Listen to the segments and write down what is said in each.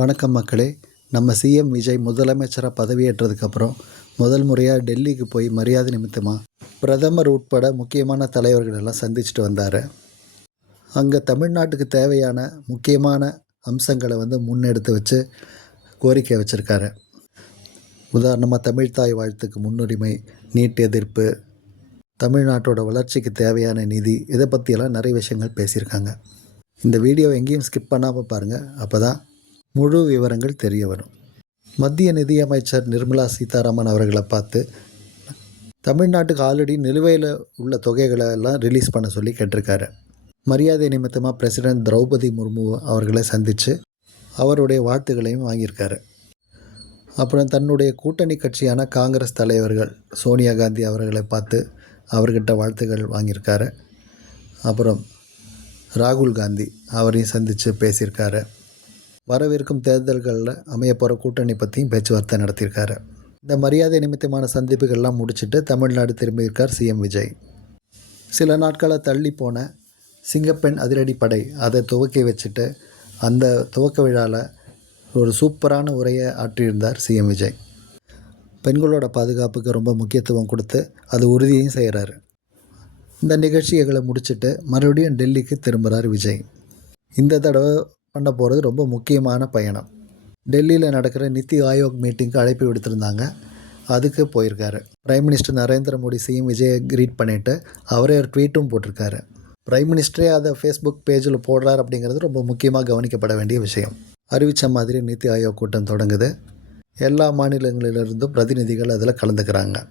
வணக்கம் மக்களே. நம்ம சிஎம் விஜய் முதலமைச்சராக பதவியேற்றதுக்கப்புறம் முதல் முறையாக டெல்லிக்கு போய் மரியாதை நிமித்தமாக பிரதமர் உட்பட முக்கியமான தலைவர்கள் எல்லாம் சந்திச்சுட்டு வந்தார். அங்கே தமிழ்நாட்டுக்கு தேவையான முக்கியமான அம்சங்களை முன்னெடுத்து வச்சு கோரிக்கை வச்சுருக்காரு. உதாரணமாக தமிழ்த்தாய் வாழ்த்துக்கு முன்னுரிமை, நீட் எதிர்ப்பு, தமிழ்நாட்டோட வளர்ச்சிக்கு தேவையான நிதி, இதை பற்றியெல்லாம் நிறைய விஷயங்கள் பேசியிருக்காங்க. இந்த வீடியோ எங்கேயும் ஸ்கிப் பண்ணாமல் பாருங்கள், அப்போ தான் முழு விவரங்கள் தெரிய வரும். மத்திய நிதியமைச்சர் நிர்மலா சீதாராமன் அவர்களை பார்த்து தமிழ்நாட்டுக்கு ஆல்ரெடி நிலுவையில் உள்ள தொகைகளை எல்லாம் ரிலீஸ் பண்ண சொல்லி கேட்டிருக்காரு. மரியாதை நிமித்தமாக பிரசிடென்ட் திரௌபதி முர்மு அவர்களை சந்தித்து அவருடைய வாழ்த்துக்களையும் வாங்கியிருக்காரு. அப்புறம் தன்னுடைய கூட்டணி கட்சியான காங்கிரஸ் தலைவர்கள் சோனியா காந்தி அவர்களை பார்த்து அவர்கிட்ட வாழ்த்துக்கள் வாங்கியிருக்காரு. அப்புறம் ராகுல் காந்தி அவரையும் சந்தித்து பேசியிருக்காரு. வரவிருக்கும் தேர்தல்களில் அமையப்போகிற கூட்டணி பற்றியும் பேச்சுவார்த்தை நடத்தியிருக்காரு. இந்த மரியாதை நிமித்தமான சந்திப்புகள்லாம் முடிச்சுட்டு தமிழ்நாடு திரும்பியிருக்கார் சிஎம் விஜய். சில நாட்களை தள்ளி போன சிங்கப்பெண் அதிரடிப்படை அதை துவக்கி வச்சுட்டு அந்த துவக்க விழாவில் ஒரு சூப்பரான உரையை ஆற்றியிருந்தார் சிஎம் விஜய். பெண்களோட பாதுகாப்புக்கு ரொம்ப முக்கியத்துவம் கொடுத்து அது உறுதியும் செய்கிறாரு. இந்த நிகழ்ச்சிகளை முடிச்சுட்டு மறுபடியும் டெல்லிக்கு திரும்புகிறார் விஜய். இந்த தடவை பண்ண போகிறது ரொம்ப முக்கியமான பயணம். டெல்லியில் நடக்கிற நித்தி ஆயோக் மீட்டிங்க்கு அழைப்பு விடுத்திருந்தாங்க, அதுக்கு போயிருக்காரு. Prime minister Narendra Modi CM விஜயை க்ரீட் பண்ணிவிட்டு அவரே ஒரு ட்வீட்டும் போட்டிருக்காரு. பிரைம் மினிஸ்டரே அதை ஃபேஸ்புக் பேஜில் போடுறார் அப்படிங்கிறது ரொம்ப முக்கியமாக கவனிக்கப்பட வேண்டிய விஷயம். அறிவித்த மாதிரி நித்தி ஆயோக் கூட்டம் தொடங்குது. எல்லா மாநிலங்களிலிருந்தும் பிரதிநிதிகள் அதில் கலந்துக்கிறாங்க.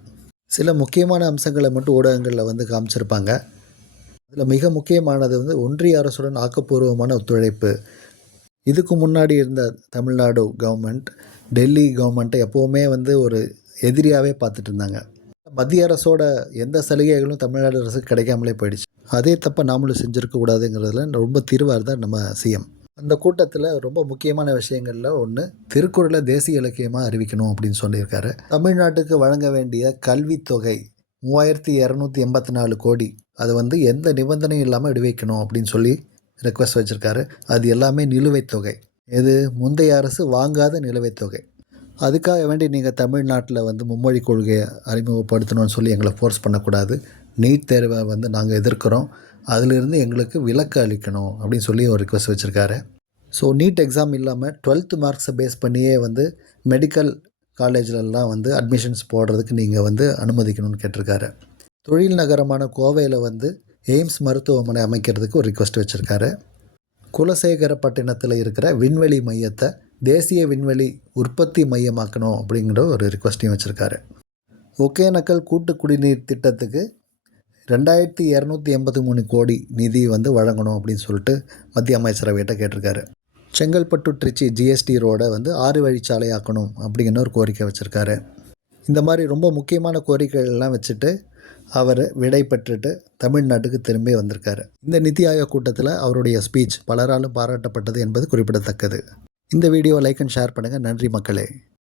சில முக்கியமான அம்சங்களை மட்டும் ஊடகங்களில் காமிச்சிருப்பாங்க. அதில் மிக முக்கியமானது ஒன்றிய அரசுடன் ஆக்கப்பூர்வமான ஒத்துழைப்பு. இதுக்கு முன்னாடி இருந்த தமிழ்நாடு கவர்மெண்ட் டெல்லி கவர்மெண்ட்டை எப்போவுமே ஒரு எதிரியாகவே பார்த்துட்டு இருந்தாங்க. மத்திய அரசோட எந்த சலுகைகளும் தமிழ்நாடு அரசுக்கு கிடைக்காமலே போயிடுச்சு. அதே தப்பை நாமளும் செஞ்சுருக்கக்கூடாதுங்கிறதுல ரொம்ப தீர்வாக இருந்தார் நம்ம சிஎம். அந்த கூட்டத்தில் ரொம்ப முக்கியமான விஷயங்களில் ஒன்று, திருக்குறளை தேசிய இலக்கியமாக அறிவிக்கணும் அப்படின்னு சொல்லியிருக்காரு. தமிழ்நாட்டுக்கு வழங்க வேண்டிய கல்வித்தொகை 3284 கோடி அதை எந்த நிபந்தனையும் இல்லாமல் விடுவிக்கணும் அப்படின்னு சொல்லி ரெக்வஸ்ட் வச்சுருக்காரு. அது எல்லாமே நிலுவைத் தொகை. இது முந்தைய அரசு வாங்காத நிலுவைத் தொகை. அதுக்காக வேண்டி நீங்கள் தமிழ்நாட்டில் மும்மொழி கொள்கையை அறிமுகப்படுத்தணும்னு சொல்லி எங்களை ஃபோர்ஸ் பண்ணக்கூடாது. நீட் தேர்வை நாங்கள் எதிர்க்கிறோம், அதிலிருந்து எங்களுக்கு விலக்கு அளிக்கணும் அப்படின்னு சொல்லி ஒரு ரிக்வஸ்ட் வச்சுருக்காரு. ஸோ நீட் எக்ஸாம் இல்லாமல் 12th மார்க்ஸை பேஸ் பண்ணியே மெடிக்கல் காலேஜ்லலாம் அட்மிஷன்ஸ் போடுறதுக்கு நீங்கள் அனுமதிக்கணும்னு கேட்டிருக்காரு. தொழில் நகரமான கோவையில் எய்ம்ஸ் மருத்துவமனை அமைக்கிறதுக்கு ஒரு ரிக்வஸ்ட் வச்சுருக்காரு. குலசேகரப்பட்டினத்தில் இருக்கிற விண்வெளி மையத்தை தேசிய விண்வெளி உற்பத்தி மையமாக்கணும் அப்படிங்கிற ஒரு ரிக்வஸ்ட்டையும் வச்சுருக்காரு. ஒகேனக்கல் கூட்டு குடிநீர் திட்டத்துக்கு 2283 கோடி நிதி வழங்கணும் அப்படின்னு சொல்லிட்டு மத்திய அமைச்சரவையிட்ட கேட்டிருக்காரு. செங்கல்பட்டு திருச்சி ஜிஎஸ்டி ரோடை 6 வழிச்சாலை ஆக்கணும் அப்படிங்கிற ஒரு கோரிக்கை வச்சுருக்காரு. இந்த மாதிரி ரொம்ப முக்கியமான கோரிக்கைகள்லாம் வச்சுட்டு அவர் விடை பெற்றுட்டு தமிழ்நாட்டுக்கு திரும்பி வந்திருக்காரு. இந்த நிதி ஆயோக் கூட்டத்தில் அவருடைய ஸ்பீச் பலராலும் பாராட்டப்பட்டது என்பது குறிப்பிடத்தக்கது. இந்த வீடியோவை லைக் அண்ட் ஷேர் பண்ணுங்கள். நன்றி மக்களே.